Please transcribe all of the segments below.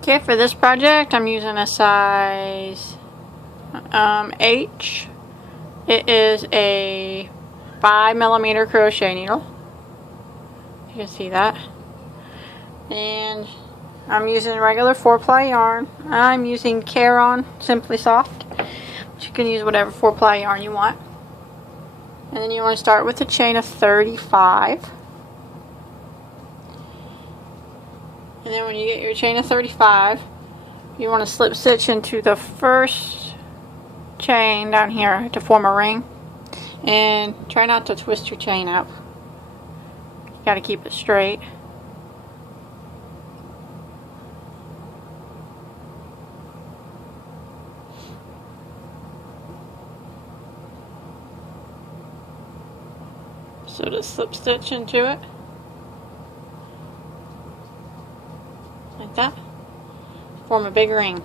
Okay, for this project I'm using a size H. It is a 5mm crochet needle. You can see that. And I'm using regular 4-ply yarn. I'm using Caron Simply Soft. But you can use whatever 4-ply yarn you want. And then you want to start with a chain of 35. And then when you get your chain of 35, you want to slip stitch into the first chain down here to form a ring. And try not to twist your chain up. You got to keep it straight. So just slip stitch into it, like that, form a big ring.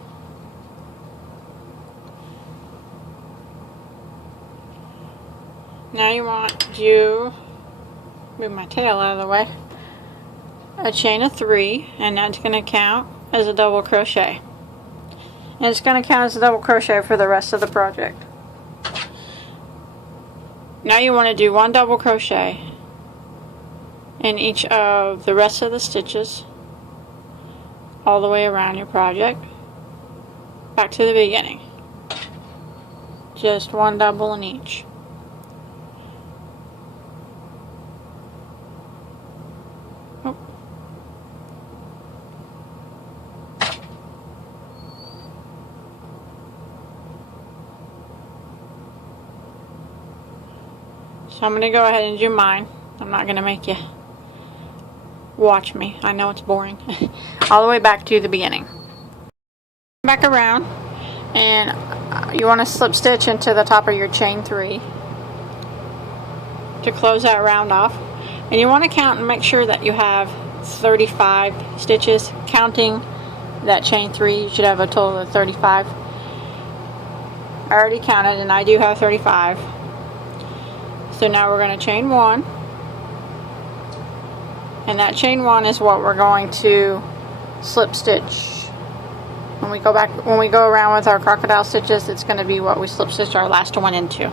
Now you want to move my tail out of the way, a chain of 3, and that's going to count as a double crochet. And it's going to count as a double crochet for the rest of the project. Now you want to do 1 double crochet in each of the rest of the stitches all the way around your project back to the beginning. Just 1 double in each. Oh. So I'm going to go ahead and do mine. I'm not going to make you watch me. I know it's boring. All the way back to the beginning. Back around, and you want to slip stitch into the top of your chain 3 to close that round off. And you want to count and make sure that you have 35 stitches. Counting that chain 3, you should have a total of 35. I already counted and I do have 35. So now we're going to chain 1, and that chain 1 is what we're going to slip stitch. When we go around with our crocodile stitches, it's going to be what we slip stitch our last one into.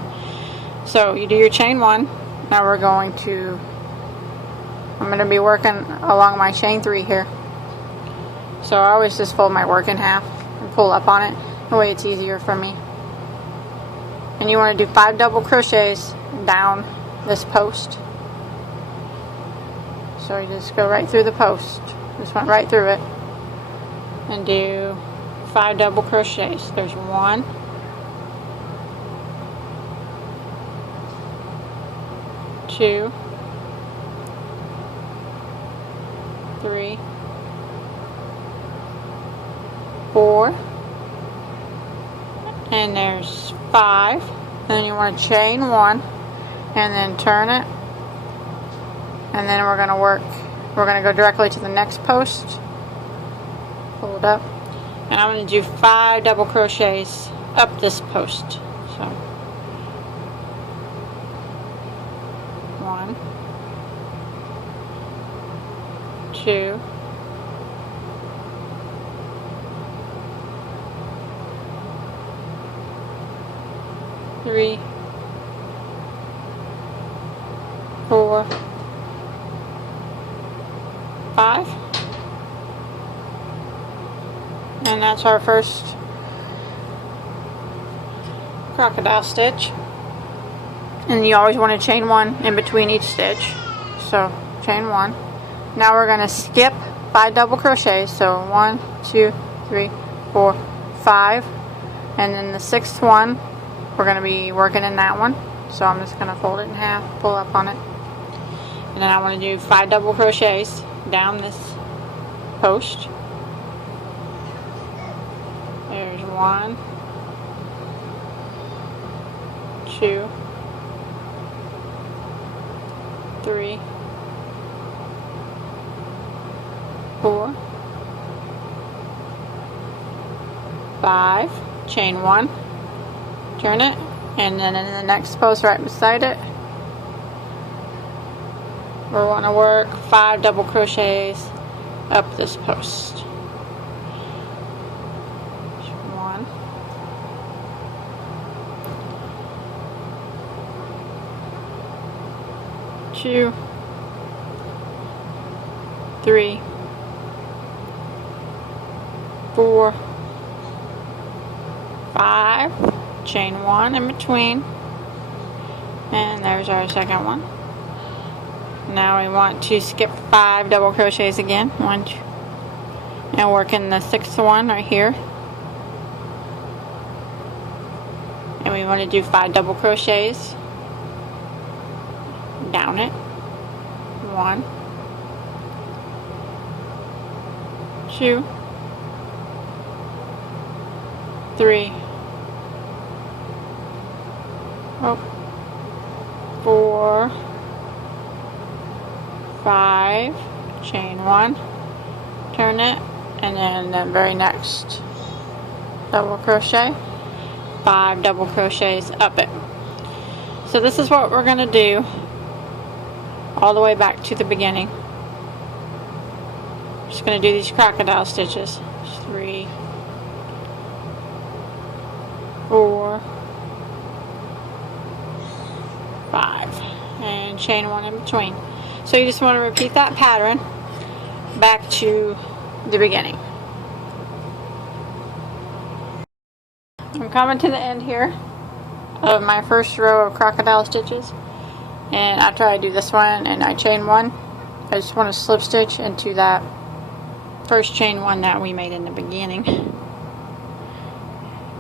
So you do your chain 1. Now I'm going to be working along my chain 3 here. So I always just fold my work in half and pull up on it. The way it's easier for me. And you want to do 5 double crochets down this post. So you just go right through the post. Just went right through it. And do 5 double crochets. There's 1, 2, 3, 4, and there's 5. And then you want to chain 1 and then turn it, and then we're going to go directly to the next post, pull it up, and I'm going to do 5 double crochets up this post. So 1, 2, 3, 4, 5, and that's our first crocodile stitch. And you always want to chain 1 in between each stitch. So chain 1. Now we're going to skip 5 double crochets. So 1, 2, 3, 4, 5, and then the 6th one we're going to be working in that one. So I'm just going to fold it in half, pull up on it, and then I want to do 5 double crochets down this post. There's 1, 2, 3, 4, 5, chain 1, turn it, and then in the next post right beside it, we're going to work 5 double crochets up this post. 2, 3, 4, 5, chain 1 in between, and there's our second one. Now we want to skip 5 double crochets again, 1, 2, and work in the 6th one right here, and we want to do 5 double crochets down it, 1, 2, 3, 4, 5, chain 1, turn it, and then the very next double crochet, 5 double crochets up it. So this is what we're going to do all the way back to the beginning. Just going to do these crocodile stitches. 3, 4, 5, and chain 1 in between. So you just want to repeat that pattern back to the beginning. I'm coming to the end here of my first row of crocodile stitches, and after I do this one and I chain 1, I just want to slip stitch into that first chain 1 that we made in the beginning. If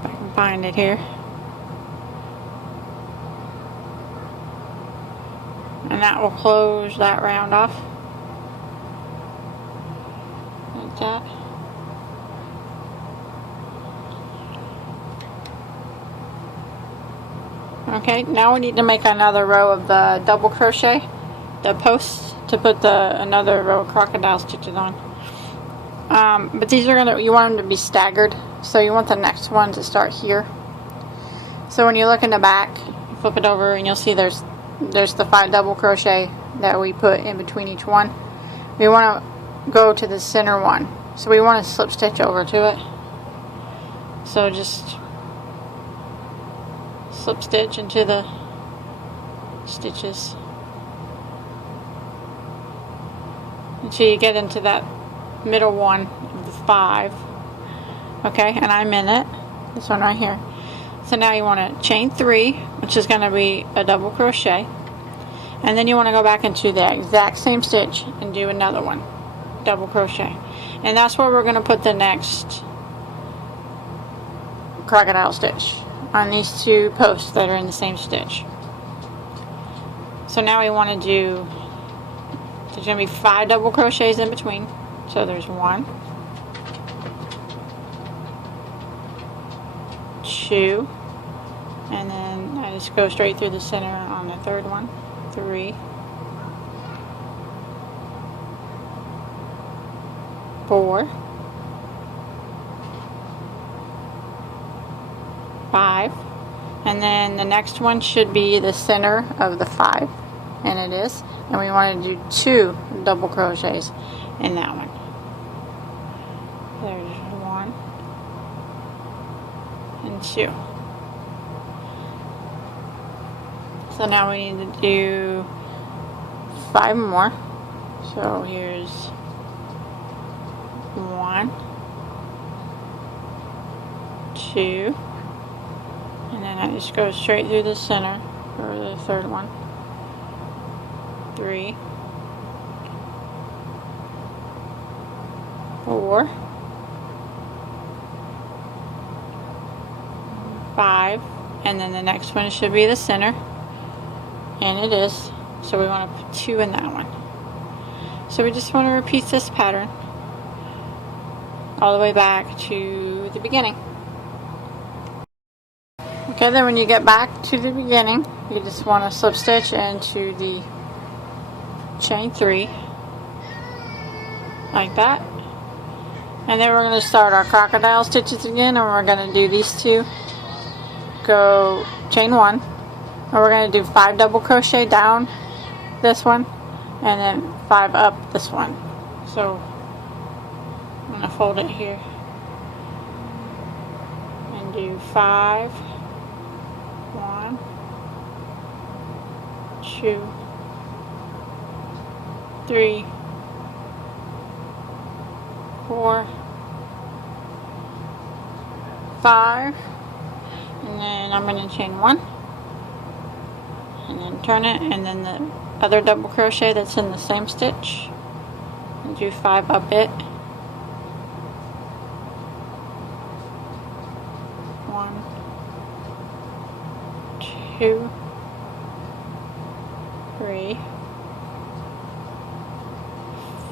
I can find it here. And that will close that round off. Like that. Okay, now we need to make another row of the double crochet, the posts, to put another row of crocodile stitches on. But these are you want them to be staggered, so you want the next one to start here. So when you look in the back, you flip it over and you'll see there's the 5 double crochet that we put in between each one. We want to go to the center one, so we want to slip stitch over to it. So just slip stitch into the stitches until you get into that middle one of the 5. Okay, and I'm in it, this one right here. So now you want to chain 3, which is going to be a double crochet, and then you want to go back into the exact same stitch and do another one, double crochet, and that's where we're going to put the next crocodile stitch, on these 2 posts that are in the same stitch. So now we want to do, there's going to be 5 double crochets in between. So there's 1, 2, and then I just go straight through the center on the 3rd one, 3, 4, 5, and then the next one should be the center of the 5, and it is, and we want to do 2 double crochets in that one. There's 1 and 2. So now we need to do 5 more. So here's 1, 2, and then I just go straight through the center for the 3rd one. 3, 4, 5, and then the next one should be the center, and it is, so we want to put 2 in that one. So we just want to repeat this pattern all the way back to the beginning. Okay, then when you get back to the beginning, you just want to slip stitch into the chain 3 like that, and then we're going to start our crocodile stitches again, and we're going to do these 2, go chain 1, and we're going to do 5 double crochet down this one, and then 5 up this one. So I'm going to fold it here and do 5, 1, 2, 3, 4, 5, and then I'm going to chain 1 and then turn it, and then the other double crochet that's in the same stitch and do 5 up it. 1, 2, 3,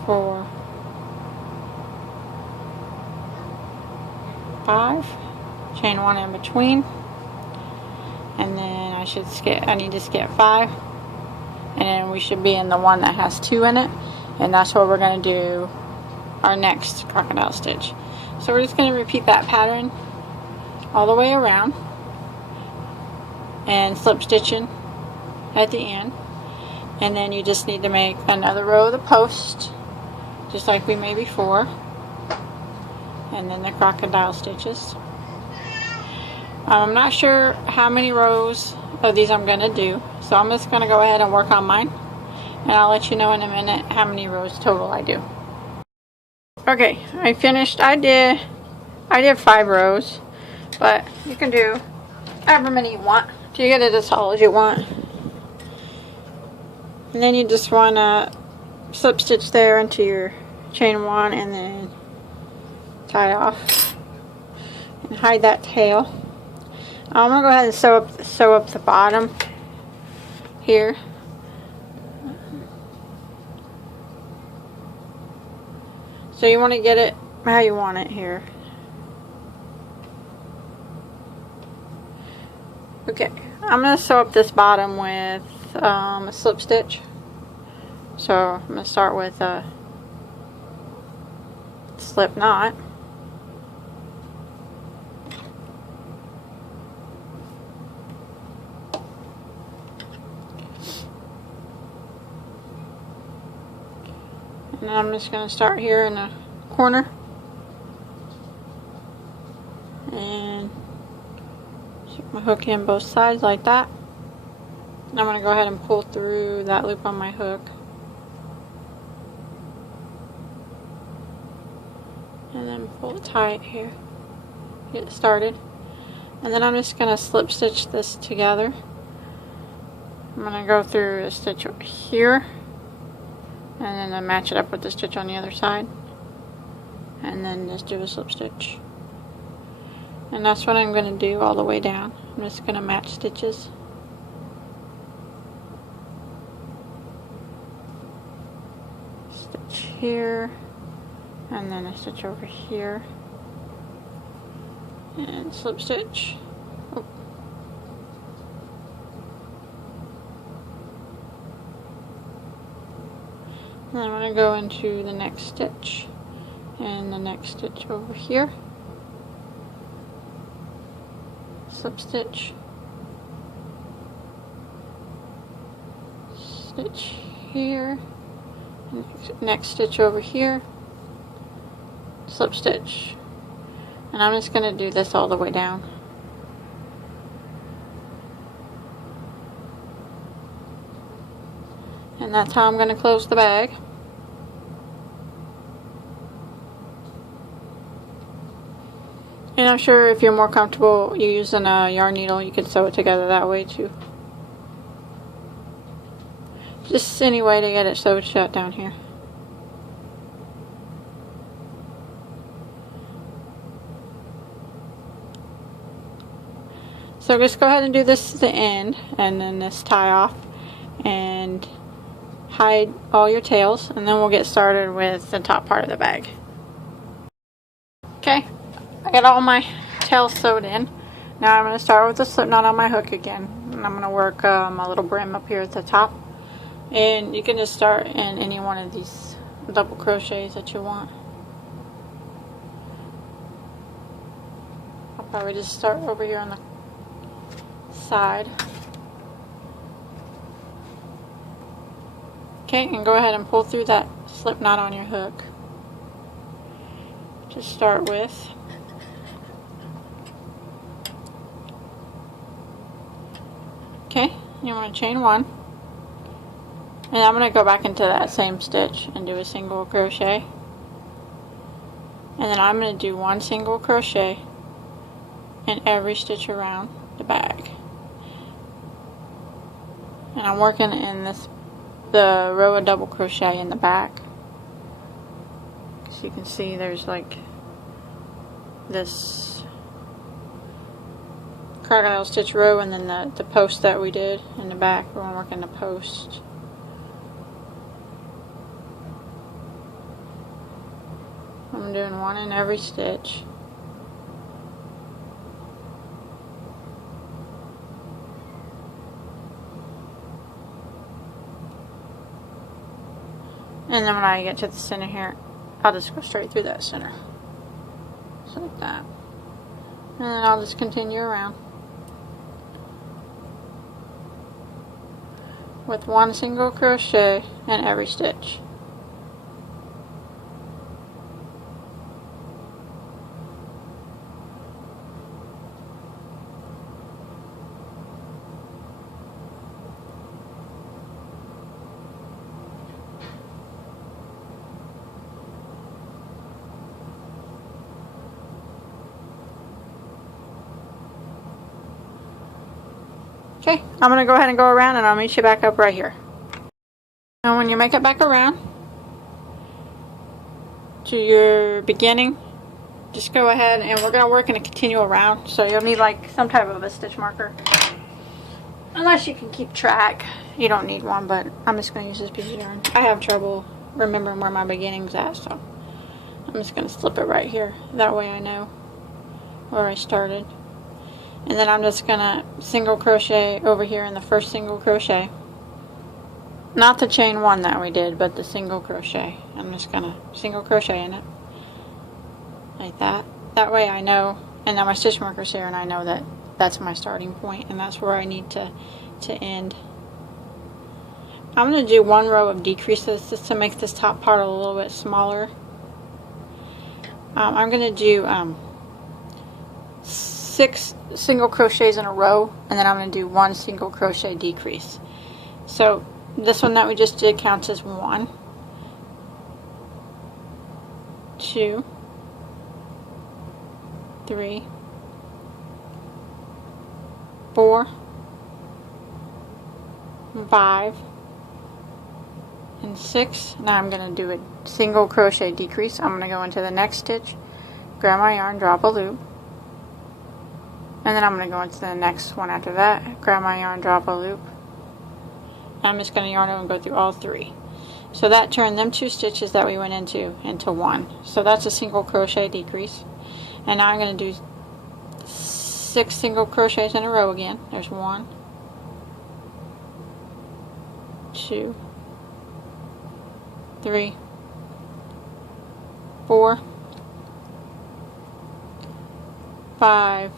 4, 5, chain 1 in between, and then I need to skip 5, and then we should be in the one that has 2 in it, and that's what we're going to do our next crocodile stitch. So we're just going to repeat that pattern all the way around and slip stitching at the end, and then you just need to make another row of the post just like we made before, and then the crocodile stitches. I'm not sure how many rows of these I'm going to do, so I'm just going to go ahead and work on mine, and I'll let you know in a minute how many rows total I do. Okay, I finished. I did 5 rows, but you can do however many you want till you get it as tall as you want. And then you just want to slip stitch there into your chain 1 and then tie off and hide that tail. I'm going to go ahead and sew up the bottom here. So you want to get it how you want it here. Okay, I'm going to sew up this bottom with a slip stitch. So I'm going to start with a slip knot. And I'm just going to start here in the corner and stick my hook in both sides like that. And I'm going to go ahead and pull through that loop on my hook. And then pull it tight here. Get it started. And then I'm just going to slip stitch this together. I'm going to go through a stitch over here. And then I match it up with the stitch on the other side. And then just do a slip stitch. And that's what I'm going to do all the way down. I'm just going to match stitches. Stitch here. And then a stitch over here. And slip stitch. Oh. Then I'm going to go into the next stitch and the next stitch over here, slip stitch, stitch here, next stitch over here, slip stitch, and I'm just going to do this all the way down. And that's how I'm going to close the bag. And I'm sure if you're more comfortable using a yarn needle, you can sew it together that way too. Just any way to get it sewed shut down here. So just go ahead and do this to the end, and then this tie off, and hide all your tails, and then we'll get started with the top part of the bag. Okay, I got all my tails sewed in. Now I'm going to start with the slip knot on my hook again, and I'm going to work a little brim up here at the top, and you can just start in any one of these double crochets that you want. I'll probably just start over here on the side. Okay, and go ahead and pull through that slip knot on your hook to start with. Okay, you want to chain 1, And I'm going to go back into that same stitch and do a single crochet. And then I'm going to do 1 single crochet in every stitch around the bag. And I'm working in the row of double crochet in the back. So you can see there's like this crocodile stitch row, and then the post that we did in the back. We're going to work in the post. I'm doing 1 in every stitch. And then when I get to the center here, I'll just go straight through that center. Just like that. And then I'll just continue around with 1 single crochet in every stitch. Okay, I'm going to go ahead and go around, and I'll meet you back up right here. And when you make it back around to your beginning, just go ahead, and we're going to work in a continual round, so you'll need like some type of a stitch marker. Unless you can keep track, you don't need one, but I'm just going to use this piece of yarn. I have trouble remembering where my beginning's at, so I'm just going to slip it right here. That way I know where I started. And then I'm just gonna single crochet over here in the first single crochet. Not the chain 1 that we did, but the single crochet. I'm just gonna single crochet in it. Like that. That way I know, and now my stitch marker's here, and I know that that's my starting point, and that's where I need to end. I'm gonna do 1 row of decreases just to make this top part a little bit smaller. I'm gonna do 6 single crochets in a row, and then I'm going to do 1 single crochet decrease. So this one that we just did counts as 1, 2, 3, 4, 5, and 6. Now I'm going to do a single crochet decrease. I'm going to go into the next stitch, grab my yarn, drop a loop. And then I'm going to go into the next one after that, grab my yarn, drop a loop. I'm just going to yarn over and go through all 3. So that turned them 2 stitches that we went into 1. So that's a single crochet decrease. And now I'm going to do 6 single crochets in a row again. There's 1, 2, 3, 4, 5,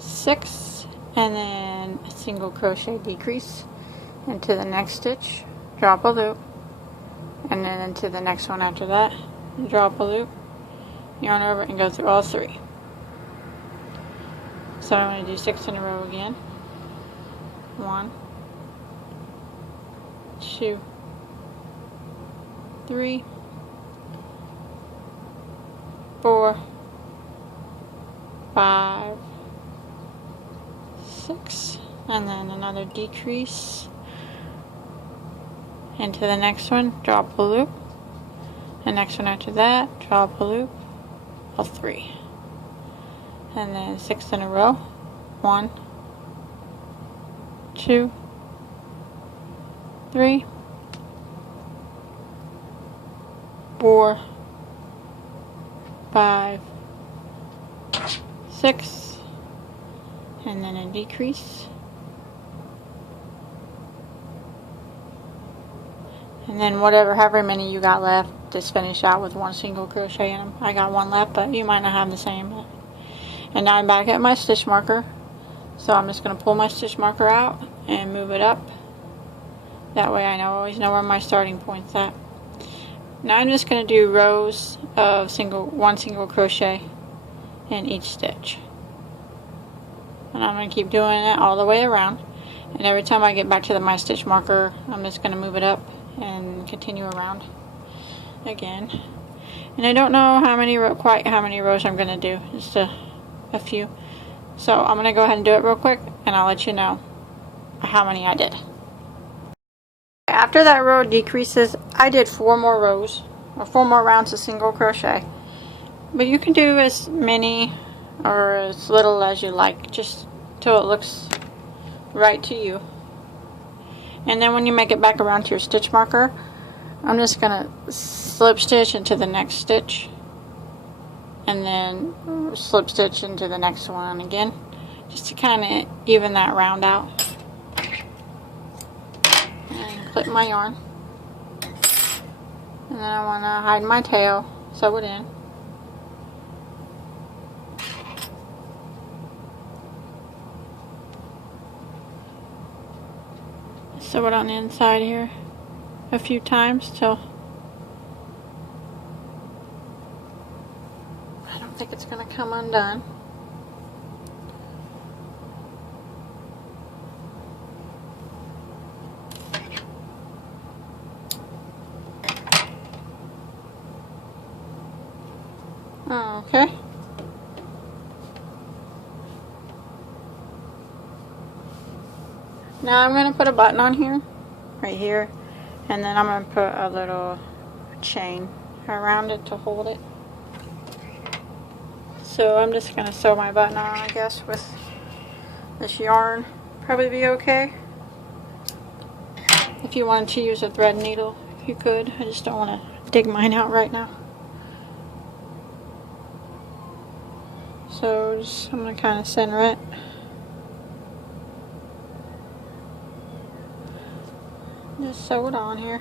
6, and then a single crochet decrease into the next stitch, drop a loop, and then into the next one after that, drop a loop, yarn over, and go through all 3. So I'm going to do 6 in a row again. 1, 2, 3, 4, 5, 6, and then another decrease into the next one, drop a loop, the next one after that, drop a loop, all 3, and then 6 in a row. 1, 2, 3, 4, 5, 6, and then a decrease, and then however many you got left, just finish out with 1 single crochet in them. I got 1 left, but you might not have the same. And now I'm back at my stitch marker, so I'm just going to pull my stitch marker out and move it up. That way I always know where my starting point's at. Now I'm just going to do rows of 1 single crochet in each stitch. And I'm going to keep doing it all the way around. And every time I get back to my stitch marker, I'm just going to move it up and continue around again. And I don't know quite how many rows I'm going to do, just a few. So I'm going to go ahead and do it real quick, and I'll let you know how many I did. After that row decreases, I did 4 more rows, or 4 more rounds of single crochet. But you can do as many or as little as you like, just till it looks right to you. And then when you make it back around to your stitch marker, I'm just going to slip stitch into the next stitch, and then slip stitch into the next one again, just to kind of even that round out. And clip my yarn, and then I want to hide my tail, sew it in. Sew it on the inside here a few times till I don't think it's going to come undone. Okay. Now I'm going to put a button on here, right here, and then I'm going to put a little chain around it to hold it. So I'm just going to sew my button on, I guess, with this yarn. Probably be okay. If you wanted to use a thread needle, you could. I just don't want to dig mine out right now. So I'm going to kind of center it. Just sew it on here.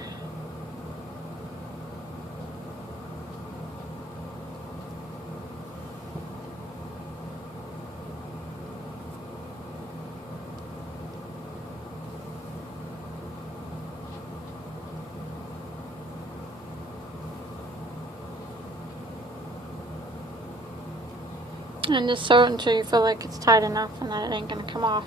And just sew it until you feel like it's tight enough and that it ain't going to come off.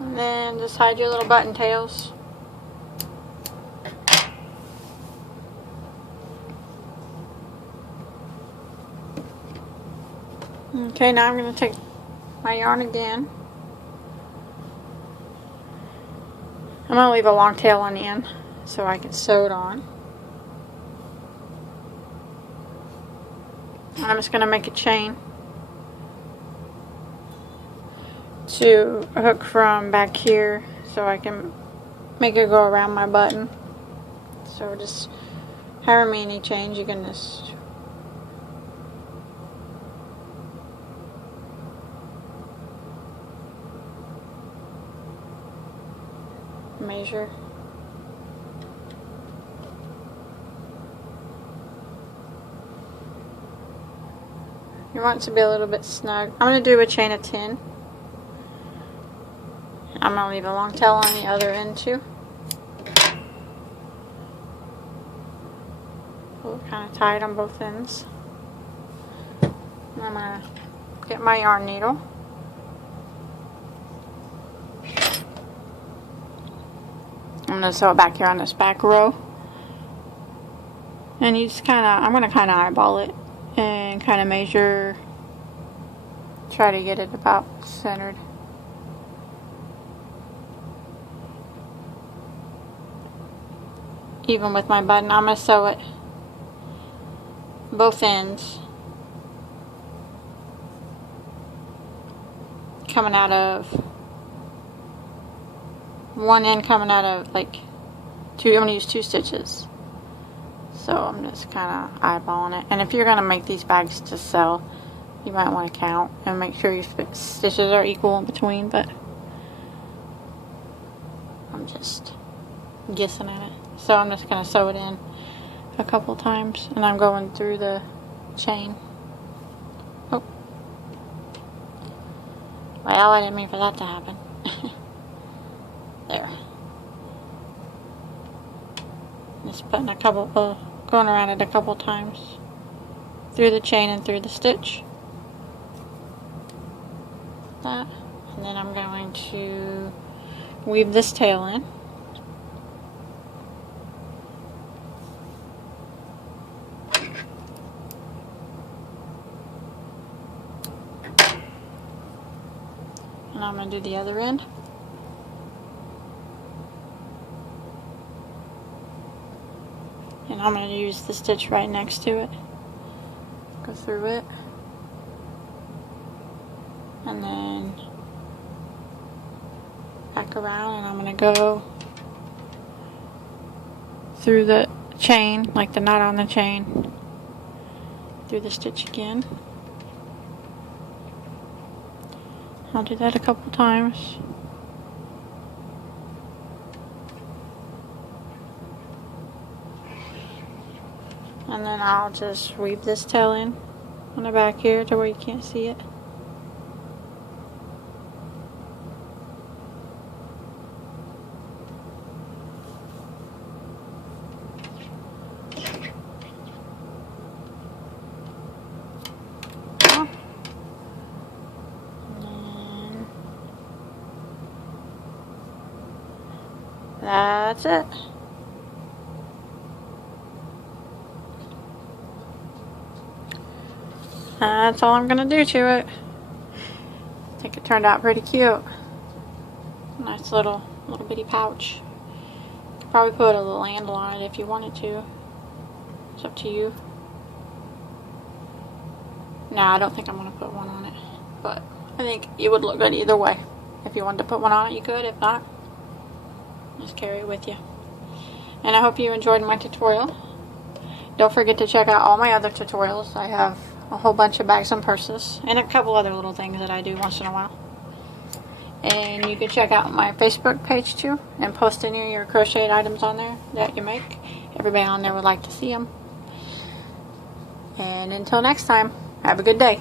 And then just hide your little button tails. Okay, now I'm going to take my yarn again. I'm going to leave a long tail on the end so I can sew it on. And I'm just going to make a chain to hook from back here so I can make it go around my button. So just however many chains you can just measure. You want it to be a little bit snug. I'm going to do a chain of 10. I'm going to leave a long tail on the other end too. Kind of tight on both ends. And I'm going to get my yarn needle. I'm going to sew it back here on this back row. And you just kind of, I'm going to kind of eyeball it and kind of measure, try to get it about centered. Even with my button, I'm going to sew it both ends coming out of one end, coming out of like two. I'm going to use 2 stitches. So I'm just kind of eyeballing it. And if you're going to make these bags to sell, You might want to count and make sure your stitches are equal in between, but I'm just guessing at it. So I'm just going to sew it in a couple times, and I'm going through the chain. Oh. Well, I didn't mean for that to happen. There. Just putting a couple, going around it a couple times through the chain and through the stitch. That. And then I'm going to weave this tail in. And I'm going to do the other end. And I'm going to use the stitch right next to it. Go through it. And then back around, and I'm going to go through the chain, like the knot on the chain, through the stitch again. I'll do that a couple times. And then I'll just weave this tail in on the back here to where you can't see it. That's it. That's all I'm going to do to it. I think it turned out pretty cute. Nice little bitty pouch. Could probably put a little handle on it if you wanted to. It's up to you. No, I don't think I'm going to put one on it. But I think it would look good either way. If you wanted to put one on it, you could. If not, just carry it with you. And I hope you enjoyed my tutorial. Don't forget to check out all my other tutorials. I have a whole bunch of bags and purses and a couple other little things that I do once in a while. And you can check out my Facebook page too and post any of your crocheted items on there that you make. Everybody on there would like to see them. And until next time, have a good day.